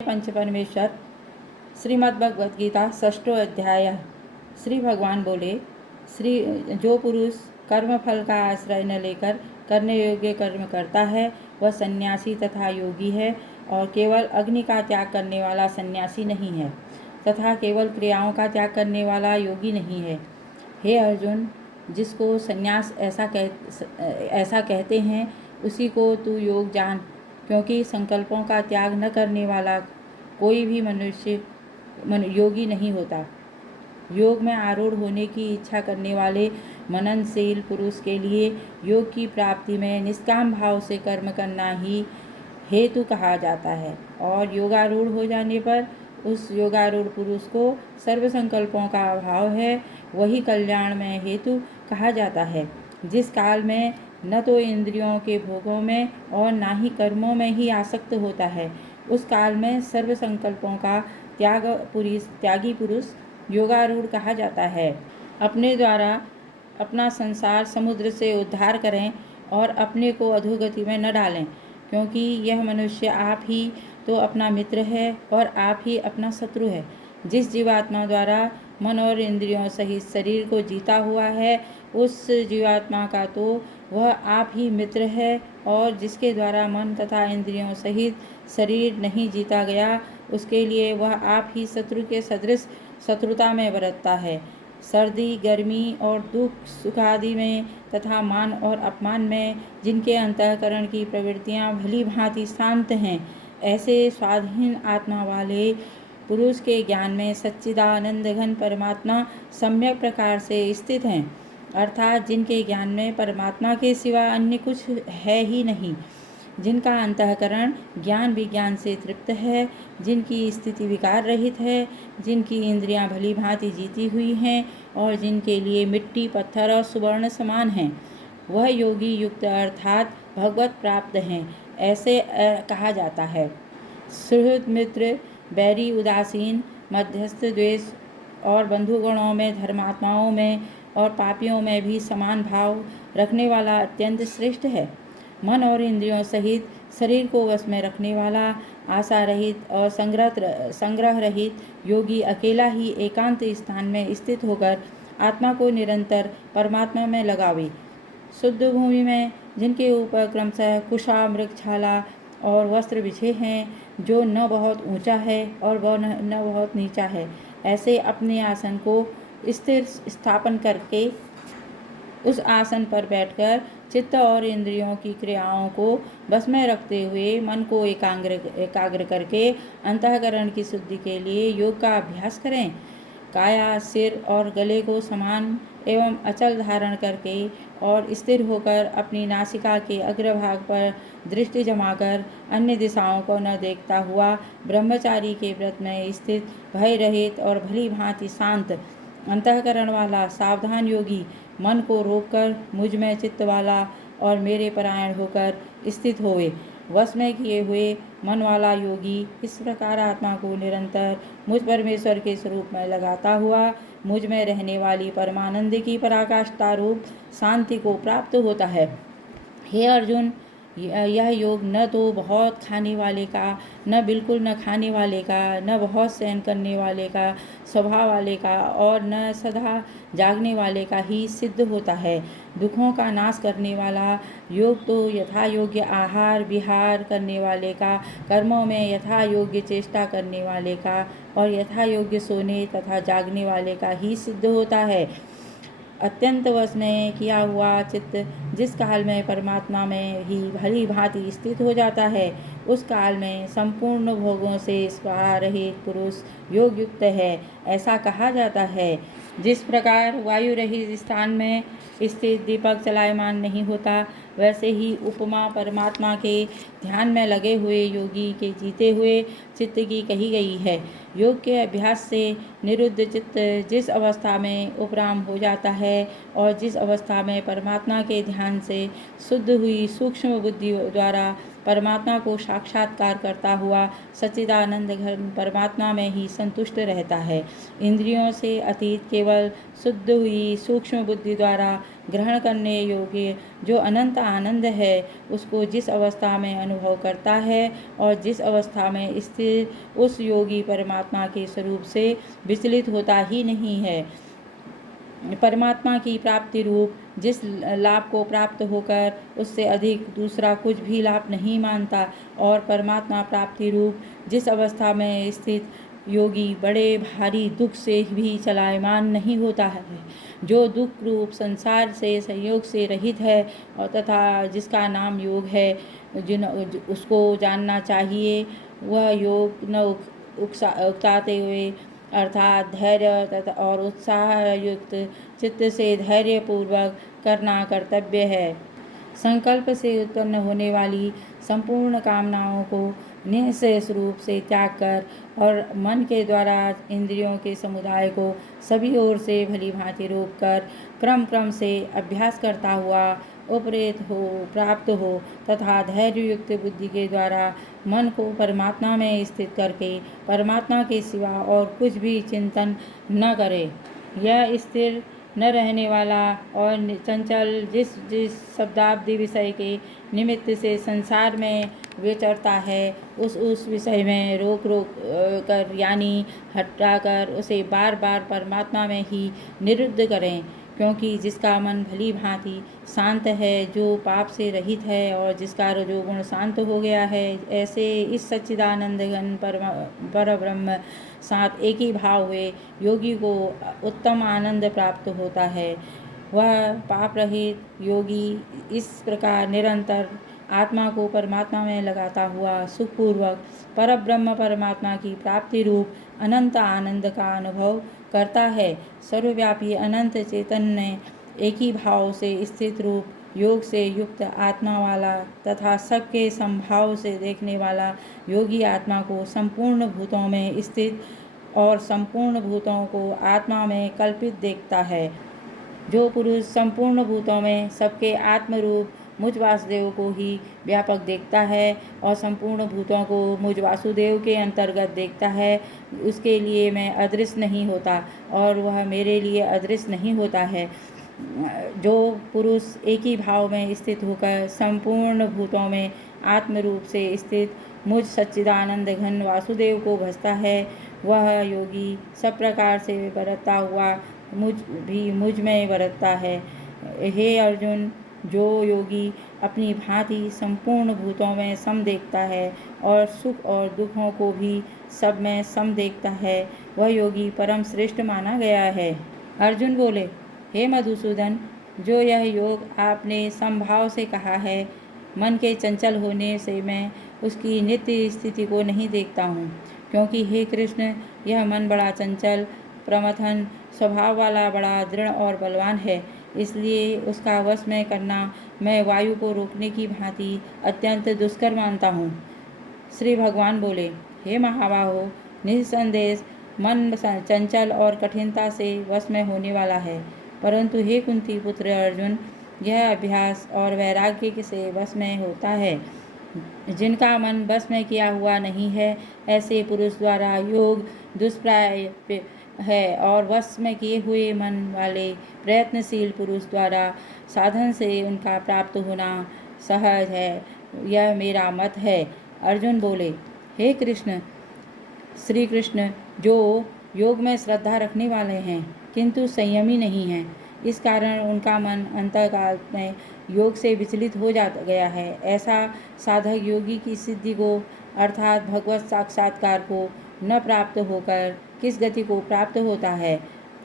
पंच परमेश्वर। श्रीमद् भगवद गीता 6वां अध्याय। श्री भगवान बोले, जो पुरुष कर्म फल का आश्रय न लेकर करने योग्य कर्म करता है वह सन्यासी तथा योगी है, और केवल अग्नि का त्याग करने वाला सन्यासी नहीं है तथा केवल क्रियाओं का त्याग करने वाला योगी नहीं है। हे अर्जुन, जिसको सन्यास ऐसा कहते हैं उसी को तू योग जान, क्योंकि संकल्पों का त्याग न करने वाला कोई भी मनुष्य योगी नहीं होता। योग में आरूढ़ होने की इच्छा करने वाले मननशील पुरुष के लिए योग की प्राप्ति में निष्काम भाव से कर्म करना ही हेतु कहा जाता है, और योगारूढ़ हो जाने पर उस योगारूढ़ पुरुष को सर्व संकल्पों का अभाव है, वही कल्याण में हेतु कहा जाता है। जिस काल में न तो इंद्रियों के भोगों में और ना ही कर्मों में ही आसक्त होता है, उस काल में सर्व संकल्पों का त्यागी पुरुष योगारूढ़ कहा जाता है। अपने द्वारा अपना संसार समुद्र से उद्धार करें और अपने को अधोगति में न डालें, क्योंकि यह मनुष्य आप ही तो अपना मित्र है और आप ही अपना शत्रु है। जिस जीवात्मा द्वारा मन और इंद्रियों सहित शरीर को जीता हुआ है, उस जीवात्मा का तो वह आप ही मित्र है, और जिसके द्वारा मन तथा इंद्रियों सहित शरीर नहीं जीता गया, उसके लिए वह आप ही शत्रु के सदृश शत्रुता में बरतता है। सर्दी गर्मी और दुख सुख आदि में तथा मान और अपमान में जिनके अंतःकरण की प्रवृत्तियां भली भांति शांत हैं, ऐसे स्वाधीन आत्मा वाले पुरुष के ज्ञान में सच्चिदानंद घन परमात्मा सम्यक प्रकार से स्थित हैं, अर्थात जिनके ज्ञान में परमात्मा के सिवा अन्य कुछ है ही नहीं, जिनका अंतःकरण ज्ञान विज्ञान से तृप्त है, जिनकी स्थिति विकार रहित है, जिनकी इंद्रियां भली भांति जीती हुई हैं और जिनके लिए मिट्टी पत्थर और सुवर्ण समान हैं, वह योगी युक्त अर्थात भगवत प्राप्त हैं, ऐसे कहा जाता है। सुहृद मित्र, बैरी उदासीन, मध्यस्थ द्वेष और बंधुगणों में, धर्मात्माओं में और पापियों में भी समान भाव रखने वाला अत्यंत श्रेष्ठ है। मन और इंद्रियों सहित शरीर को वश में रखने वाला, आशा रहित और संग्रह रहित योगी अकेला ही एकांत स्थान में स्थित होकर आत्मा को निरंतर परमात्मा में लगावे। शुद्ध भूमि में जिनके ऊपर क्रमशः कुशा मृगछाला और वस्त्र बिछे हैं, जो न बहुत ऊंचा है और वह न बहुत नीचा है, ऐसे अपने आसन को स्थिर स्थापन करके उस आसन पर बैठकर चित्त और इंद्रियों की क्रियाओं को बस में रखते हुए मन को एकाग्र करके अंतःकरण की शुद्धि के लिए योग का अभ्यास करें। काया, सिर और गले को समान एवं अचल धारण करके और स्थिर होकर अपनी नासिका के अग्रभाग पर दृष्टि जमाकर अन्य दिशाओं को न देखता हुआ ब्रह्मचारी के व्रत में स्थित भय रहित और भली भांति शांत अंतःकरण वाला सावधान योगी मन को रोककर मुझ में चित्त वाला और मेरे परायण होकर स्थित होवे। वश में किए हुए मन वाला योगी इस प्रकार आत्मा को निरंतर मुझ परमेश्वर के स्वरूप में लगाता हुआ मुझ में रहने वाली परमानंद की पराकाष्ठा रूप शांति को प्राप्त होता है। हे अर्जुन, यह योग न तो बहुत खाने वाले का, न बिल्कुल न खाने वाले का, न बहुत सहन करने वाले का स्वभाव वाले का, और न सदा जागने वाले का ही सिद्ध होता है। दुखों का नाश करने वाला योग तो यथा योग्य आहार विहार करने वाले का, कर्मों में यथा योग्य चेष्टा करने वाले का और यथा योग्य सोने तथा जागने वाले का ही सिद्ध होता है। अत्यंत वश में किया हुआ चित्त जिस काल में परमात्मा में ही भली भांति स्थित हो जाता है, उस काल में संपूर्ण भोगों से स्पृहा रहित पुरुष योग युक्त है, ऐसा कहा जाता है। जिस प्रकार वायु रहित स्थान में स्थित दीपक चलायमान नहीं होता, वैसे ही उपमा परमात्मा के ध्यान में लगे हुए योगी के जीते हुए चित्त की कही गई है। योग के अभ्यास से निरुद्ध चित्त जिस अवस्था में उपराम हो जाता है और जिस अवस्था में परमात्मा के ध्यान से शुद्ध हुई सूक्ष्म बुद्धि द्वारा परमात्मा को साक्षात्कार करता हुआ सच्चिदानंद घन परमात्मा में ही संतुष्ट रहता है। इंद्रियों से अतीत केवल शुद्ध हुई सूक्ष्म बुद्धि द्वारा ग्रहण करने योग्य जो अनंत आनंद है, उसको जिस अवस्था में अनुभव करता है और जिस अवस्था में स्थिर उस योगी परमात्मा के स्वरूप से विचलित होता ही नहीं है। परमात्मा की प्राप्ति रूप जिस लाभ को प्राप्त होकर उससे अधिक दूसरा कुछ भी लाभ नहीं मानता और परमात्मा प्राप्ति रूप जिस अवस्था में स्थित योगी बड़े भारी दुख से भी चलायमान नहीं होता है, जो दुख रूप संसार से संयोग से रहित है और तथा जिसका नाम योग है, उसको जानना चाहिए। वह योग न उकसाते हुए अर्थात धैर्य तथा और उत्साह युक्त चित्त से धैर्य पूर्वक करना कर्तव्य है। संकल्प से उत्पन्न होने वाली संपूर्ण कामनाओं को निःशेष रूप से त्याग कर और मन के द्वारा इंद्रियों के समुदाय को सभी ओर से भली भांति रोक कर क्रम क्रम से अभ्यास करता हुआ उपरेत हो प्राप्त हो तथा धैर्य युक्त बुद्धि के द्वारा मन को परमात्मा में स्थित करके परमात्मा के सिवा और कुछ भी चिंतन न करे। यह स्थिर न रहने वाला और चंचल जिस जिस शब्दाब्दी विषय के निमित्त से संसार में विचरता है, उस विषय में रोक कर यानी हटाकर उसे बार बार परमात्मा में ही निरुद्ध करें। क्योंकि जिसका मन भली भांति शांत है, जो पाप से रहित है और जिसका रजोगुण शांत हो गया है, ऐसे इस सच्चिदानंद घन परब्रह्म साथ एक ही भाव हुए योगी को उत्तम आनंद प्राप्त होता है। वह पाप रहित योगी इस प्रकार निरंतर आत्मा को परमात्मा में लगाता हुआ सुखपूर्वक परब्रह्म परमात्मा की प्राप्ति रूप अनंत आनंद का अनुभव करता है। सर्वव्यापी अनंत चैतन्य एक ही भाव से स्थित रूप योग से युक्त आत्मा वाला तथा सबके संभाव से देखने वाला योगी आत्मा को संपूर्ण भूतों में स्थित और संपूर्ण भूतों को आत्मा में कल्पित देखता है। जो पुरुष संपूर्ण भूतों में सबके आत्मरूप मुझ वासुदेव को ही व्यापक देखता है और संपूर्ण भूतों को मुझ वासुदेव के अंतर्गत देखता है, उसके लिए मैं अदृश्य नहीं होता और वह मेरे लिए अदृश्य नहीं होता है। जो पुरुष एक ही भाव में स्थित होकर संपूर्ण भूतों में आत्मरूप से स्थित मुझ सच्चिदानंद घन वासुदेव को भजता है, वह योगी सब प्रकार से बरतता हुआ मुझ में बरतता है। हे अर्जुन, जो योगी अपनी भांति संपूर्ण भूतों में सम देखता है और सुख और दुखों को भी सब में सम देखता है, वह योगी परम श्रेष्ठ माना गया है। अर्जुन बोले, हे मधुसूदन, जो यह योग आपने समभाव से कहा है, मन के चंचल होने से मैं उसकी नित्य स्थिति को नहीं देखता हूँ, क्योंकि हे कृष्ण, यह मन बड़ा चंचल प्रमथन स्वभाव वाला बड़ा दृढ़ और बलवान है, इसलिए उसका वश में करना मैं वायु को रोकने की भांति अत्यंत दुष्कर मानता हूँ। श्री भगवान बोले, हे महाबाहो, निसंदेह मन चंचल और कठिनता से वश में होने वाला है, परंतु हे कुंती पुत्र अर्जुन, यह अभ्यास और वैराग्य से वश में होता है। जिनका मन वश में किया हुआ नहीं है, ऐसे पुरुष द्वारा योग दुष्प्राय है और वश में किए हुए मन वाले प्रयत्नशील पुरुष द्वारा साधन से उनका प्राप्त होना सहज है, यह मेरा मत है। अर्जुन बोले, हे कृष्ण, श्री कृष्ण जो योग में श्रद्धा रखने वाले हैं किंतु संयमी नहीं हैं, इस कारण उनका मन अंतकाल में योग से विचलित हो गया है। ऐसा साधक योगी की सिद्धि को अर्थात भगवत साक्षात्कार को न प्राप्त होकर किस गति को प्राप्त होता है।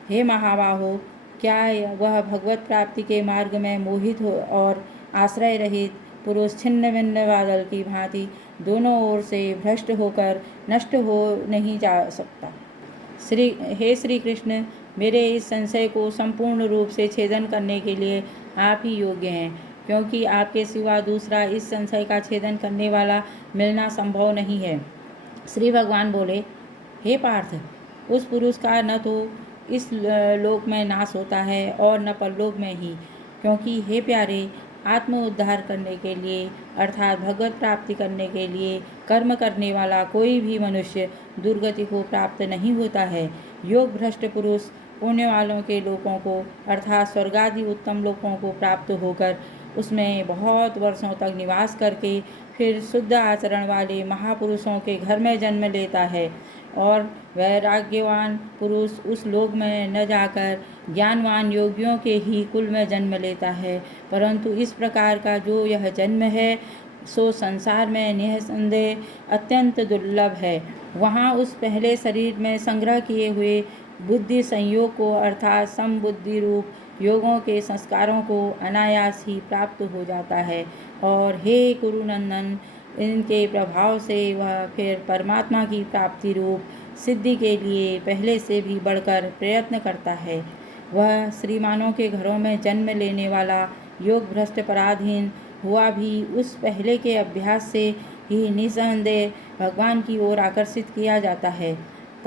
हे महाबाहो, क्या वह भगवत प्राप्ति के मार्ग में मोहित हो और आश्रय रहित पुरुष छिन्न भिन्न बादल की भांति दोनों ओर से भ्रष्ट होकर नष्ट हो नहीं जा सकता। हे श्री कृष्ण, मेरे इस संशय को संपूर्ण रूप से छेदन करने के लिए आप ही योग्य हैं, क्योंकि आपके सिवा दूसरा इस संशय का छेदन करने वाला मिलना संभव नहीं है। श्री भगवान बोले, हे पार्थ, उस पुरुष का न तो इस लोक में नाश होता है और न परलोक में ही, क्योंकि हे प्यारे, आत्म उद्धार करने के लिए अर्थात भगवत प्राप्ति करने के लिए कर्म करने वाला कोई भी मनुष्य दुर्गति को प्राप्त नहीं होता है। योग भ्रष्ट पुरुष पुण्य वालों के लोगों को अर्थात स्वर्गादि उत्तम लोगों को प्राप्त होकर उसमें बहुत वर्षों तक निवास करके फिर शुद्ध आचरण वाले महापुरुषों के घर में जन्म लेता है और वैराग्यवान पुरुष उस लोक में न जाकर ज्ञानवान योगियों के ही कुल में जन्म लेता है। परंतु इस प्रकार का जो यह जन्म है सो संसार में निःसंदेह अत्यंत दुर्लभ है। वहाँ उस पहले शरीर में संग्रह किए हुए बुद्धि संयोग को अर्थात समबुद्धि रूप योगों के संस्कारों को अनायास ही प्राप्त हो जाता है। और हे कुरुनंदन, इनके प्रभाव से वह फिर परमात्मा की प्राप्ति रूप सिद्धि के लिए पहले से भी बढ़कर प्रयत्न करता है। वह श्रीमानों के घरों में जन्म लेने वाला योग भ्रष्ट पराधीन हुआ भी उस पहले के अभ्यास से ही निसंदेह भगवान की ओर आकर्षित किया जाता है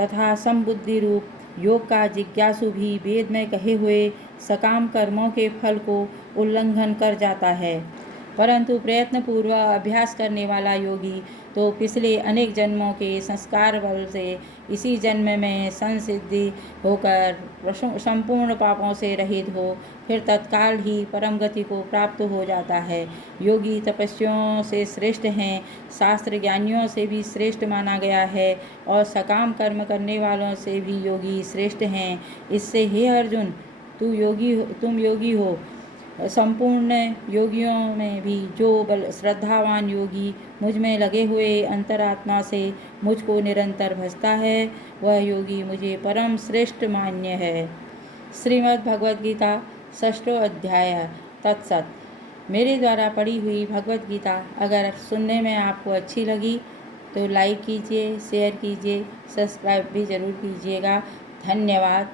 तथा समबुद्धि रूप योग का जिज्ञासु भी वेद में कहे हुए सकाम कर्मों के फल को उल्लंघन कर जाता है। परंतु प्रयत्न पूर्वक अभ्यास करने वाला योगी तो पिछले अनेक जन्मों के संस्कार बल से इसी जन्म में संसिद्धि होकर संपूर्ण पापों से रहित हो फिर तत्काल ही परम गति को प्राप्त हो जाता है। योगी तपस्वियों से श्रेष्ठ हैं, शास्त्र ज्ञानियों से भी श्रेष्ठ माना गया है और सकाम कर्म करने वालों से भी योगी श्रेष्ठ हैं। इससे हे अर्जुन, तुम योगी हो। संपूर्ण योगियों में भी जो श्रद्धावान योगी मुझ में लगे हुए अंतरात्मा से मुझको निरंतर भजता है वह योगी मुझे परम श्रेष्ठ मान्य है। श्रीमद् भगवद गीता 6वां अध्याय। तत्सत। मेरे द्वारा पढ़ी हुई भगवद गीता अगर सुनने में आपको अच्छी लगी तो लाइक कीजिए, शेयर कीजिए, सब्सक्राइब भी ज़रूर कीजिएगा। धन्यवाद।